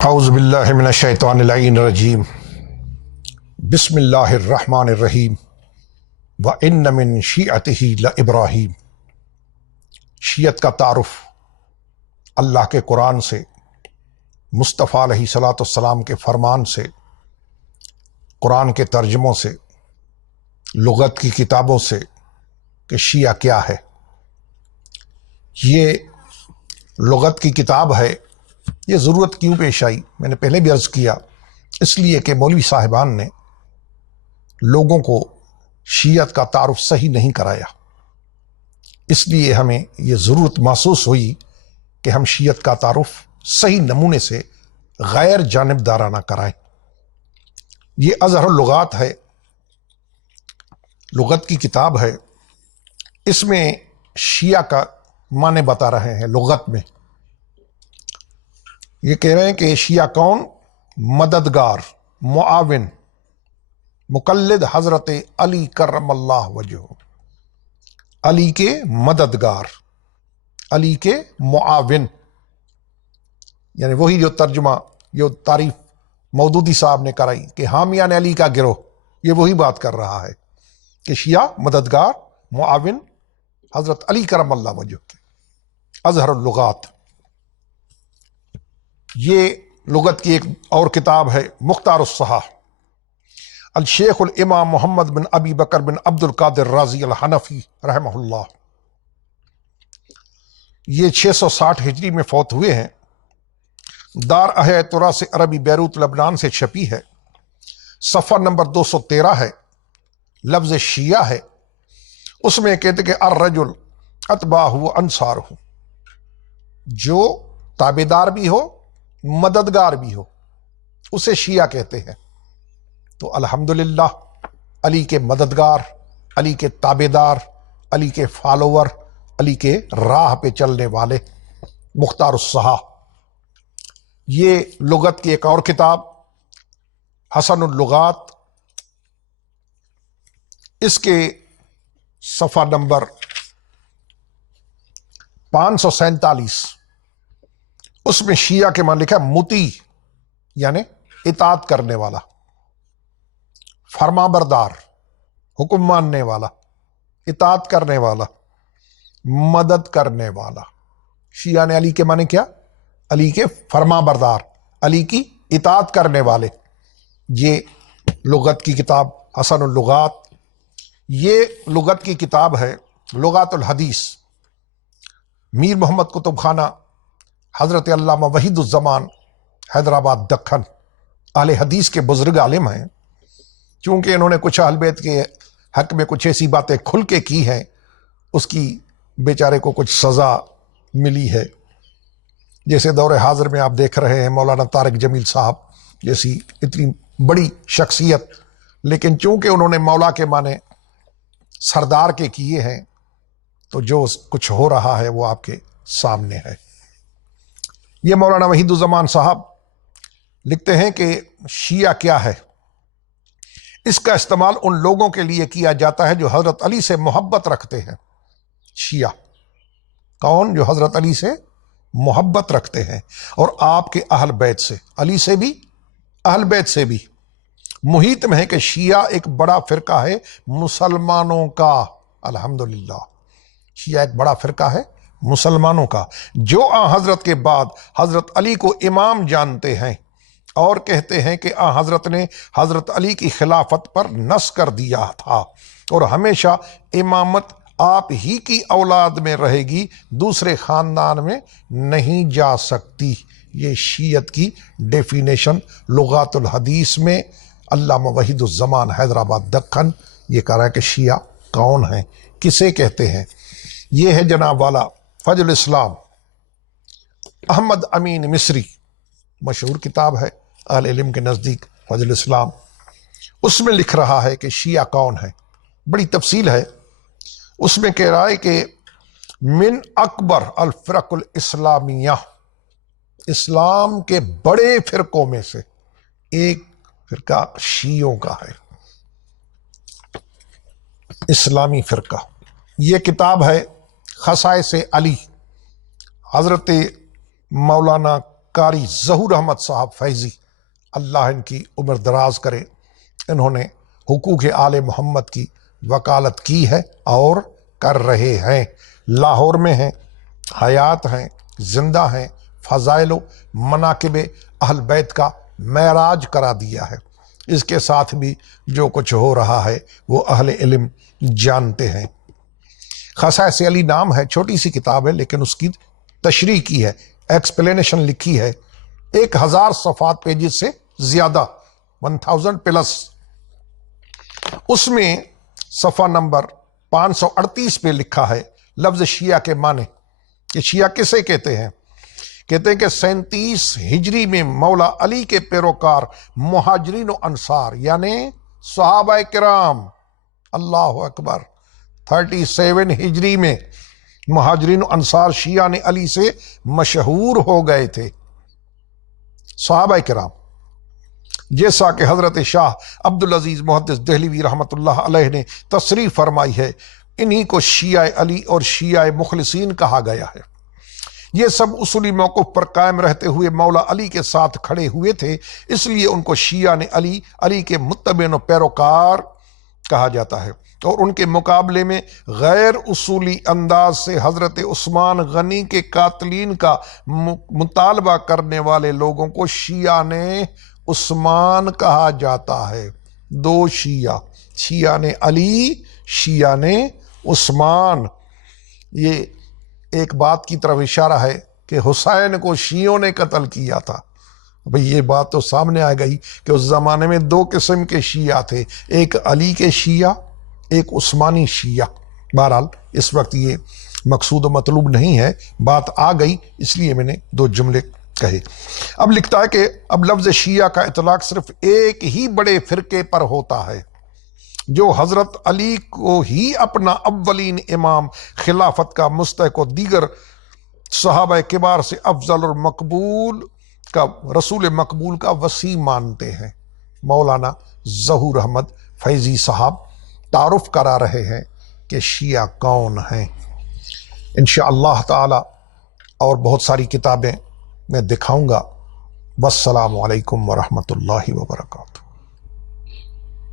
اعوذ باللہ من الشیطان اللعین الرجیم بسم اللہ الرحمن الرحیم وَإِنَّ مِن شِیعَتِهِ لَإِبْرَاہِیم۔ شیعت کا تعارف اللہ کے قرآن سے، مصطفیٰ علیہ الصلاۃ والسلام کے فرمان سے، قرآن کے ترجموں سے، لغت کی کتابوں سے کہ شیعہ کیا ہے۔ یہ لغت کی کتاب ہے۔ یہ ضرورت کیوں پیش آئی؟ میں نے پہلے بھی عرض کیا، اس لیے کہ مولوی صاحبان نے لوگوں کو شیعت کا تعارف صحیح نہیں کرایا، اس لیے ہمیں یہ ضرورت محسوس ہوئی کہ ہم شیعت کا تعارف صحیح نمونے سے غیر جانبدارانہ کرائیں۔ یہ اظہر اللغات ہے، لغت کی کتاب ہے۔ اس میں شیعہ کا معنی بتا رہے ہیں لغت میں۔ یہ کہہ رہے ہیں کہ شیعہ کون؟ مددگار، معاون، مقلد حضرت علی کرم اللہ وجہہ، علی کے مددگار، علی کے معاون، یعنی وہی جو ترجمہ، جو تعریف مودودی صاحب نے کرائی کہ حامیان علی کا گروہ، یہ وہی بات کر رہا ہے کہ شیعہ مددگار، معاون حضرت علی کرم اللہ وجہہ کے۔ اظہر اللغات، یہ لغت کی ایک اور کتاب ہے، مختار الصحاح، الشیخ الامام محمد بن ابی بکر بن عبد القادر رازی الحنفی رحمہ اللہ۔ یہ 660 ہجری میں فوت ہوئے ہیں۔ دار احیاء تراث عربی بیروت لبنان سے چھپی ہے۔ صفحہ نمبر 213 ہے، لفظ شیعہ ہے۔ اس میں کہتے کہ الرجل اتباہ و انصارہ، جو تابعدار بھی ہو، مددگار بھی ہو، اسے شیعہ کہتے ہیں۔ تو الحمدللہ علی کے مددگار، علی کے تابعدار، علی کے فالوور، علی کے راہ پہ چلنے والے، مختار الصحاح۔ یہ لغت کی ایک اور کتاب حسن اللغات، اس کے صفحہ نمبر 547، اس میں شیعہ کے معنی لکھا ہے مطیع، یعنی اطاعت کرنے والا، فرما بردار، حکم ماننے والا، اطاعت کرنے والا، مدد کرنے والا۔ شیعہ نے علی کے معنی کیا؟ علی کے فرما بردار، علی کی اطاعت کرنے والے۔ یہ لغت کی کتاب حسن اللغات۔ یہ لغت کی کتاب ہے لغات الحدیث، میر محمد کتب خانہ حضرت علامہ وحید الزمان حیدرآباد دکن، اہل حدیث کے بزرگ عالم ہیں۔ چونکہ انہوں نے کچھ اہل بیت کے حق میں کچھ ایسی باتیں کھل کے کی ہیں، اس کی بیچارے کو کچھ سزا ملی ہے۔ جیسے دور حاضر میں آپ دیکھ رہے ہیں مولانا طارق جمیل صاحب جیسی اتنی بڑی شخصیت، لیکن چونکہ انہوں نے مولا کے معنی سردار کے کیے ہیں، تو جو کچھ ہو رہا ہے وہ آپ کے سامنے ہے۔ یہ مولانا وحید الزمان صاحب لکھتے ہیں کہ شیعہ کیا ہے؟ اس کا استعمال ان لوگوں کے لیے کیا جاتا ہے جو حضرت علی سے محبت رکھتے ہیں۔ شیعہ کون؟ جو حضرت علی سے محبت رکھتے ہیں اور آپ کے اہل بیت سے، علی سے بھی، اہل بیت سے بھی۔ محیط میں ہے کہ شیعہ ایک بڑا فرقہ ہے مسلمانوں کا۔ الحمدللہ شیعہ ایک بڑا فرقہ ہے مسلمانوں کا، جو حضرت کے بعد حضرت علی کو امام جانتے ہیں اور کہتے ہیں کہ حضرت نے حضرت علی کی خلافت پر نص کر دیا تھا اور ہمیشہ امامت آپ ہی کی اولاد میں رہے گی، دوسرے خاندان میں نہیں جا سکتی۔ یہ شیعت کی ڈیفینیشن لغات الحدیث میں علامہ وحید الزمان حیدرآباد دکن یہ کہہ رہا ہے کہ شیعہ کون ہیں، کسے کہتے ہیں۔ یہ ہے جناب والا فضل الاسلام احمد امین مصری، مشہور کتاب ہے اہل علم کے نزدیک فضل الاسلام۔ اس میں لکھ رہا ہے کہ شیعہ کون ہے، بڑی تفصیل ہے۔ اس میں کہہ رہا ہے کہ من اکبر الفرق الاسلامیہ، اسلام کے بڑے فرقوں میں سے ایک فرقہ شیعوں کا ہے، اسلامی فرقہ۔ یہ کتاب ہے خصائص علی، حضرت مولانا قاری ظہور احمد صاحب فیضی، اللہ ان کی عمر دراز کرے، انہوں نے حقوق آل محمد کی وکالت کی ہے اور کر رہے ہیں، لاہور میں ہیں، حیات ہیں، زندہ ہیں، فضائل و مناقب اہل بیت کا معراج کرا دیا ہے۔ اس کے ساتھ بھی جو کچھ ہو رہا ہے وہ اہل علم جانتے ہیں۔ خصائص علی نام ہے، چھوٹی سی کتاب ہے لیکن اس کی تشریح کی ہے، ایکسپلینیشن لکھی ہے، 1000 صفحات پیجز سے زیادہ، 1000 پلس۔ اس میں صفحہ نمبر 538 پہ لکھا ہے لفظ شیعہ کے معنی، کہ شیعہ کسے کہتے ہیں؟ کہتے ہیں کہ 37 ہجری میں مولا علی کے پیروکار مہاجرین و انصار یعنی صحابہ کرام، اللہ اکبر، 37 ہجری میں مہاجرین و انصار شیعہ نے علی سے مشہور ہو گئے تھے، صحابہ کرام، جیسا کہ حضرت شاہ عبدالعزیز محدث دہلوی رحمۃ اللہ علیہ نے تصریح فرمائی ہے، انہی کو شیعہ علی اور شیعہ مخلصین کہا گیا ہے۔ یہ سب اصولی موقف پر قائم رہتے ہوئے مولا علی کے ساتھ کھڑے ہوئے تھے، اس لیے ان کو شیعہ نے علی کے متبعین و پیروکار کہا جاتا ہے، اور ان کے مقابلے میں غیر اصولی انداز سے حضرت عثمان غنی کے قاتلین کا مطالبہ کرنے والے لوگوں کو شیعہ نے عثمان کہا جاتا ہے۔ دو شیعہ نے علی، شیعہ نے عثمان۔ یہ ایک بات کی طرف اشارہ ہے کہ حسین کو شیعوں نے قتل کیا تھا۔ بھئی یہ بات تو سامنے آ گئی کہ اس زمانے میں 2 قسم کے شیعہ تھے، ایک علی کے شیعہ، ایک عثمانی شیعہ۔ بہرحال اس وقت یہ مقصود و مطلوب نہیں ہے، بات آ گئی اس لیے میں نے 2 جملے کہے۔ اب لکھتا ہے کہ اب لفظ شیعہ کا اطلاق صرف ایک ہی بڑے فرقے پر ہوتا ہے جو حضرت علی کو ہی اپنا اولین امام خلافت کا مستحق و دیگر صحابہ کبار سے افضل اور مقبول کا رسول مقبول کا وسیع مانتے ہیں۔ مولانا ظہور احمد فیضی صاحب تعارف کرا رہے ہیں کہ شیعہ کون ہیں۔ انشاءاللہ تعالی اور بہت ساری کتابیں میں دکھاؤں گا۔ والسلام علیکم ورحمۃ اللہ وبرکاتہ۔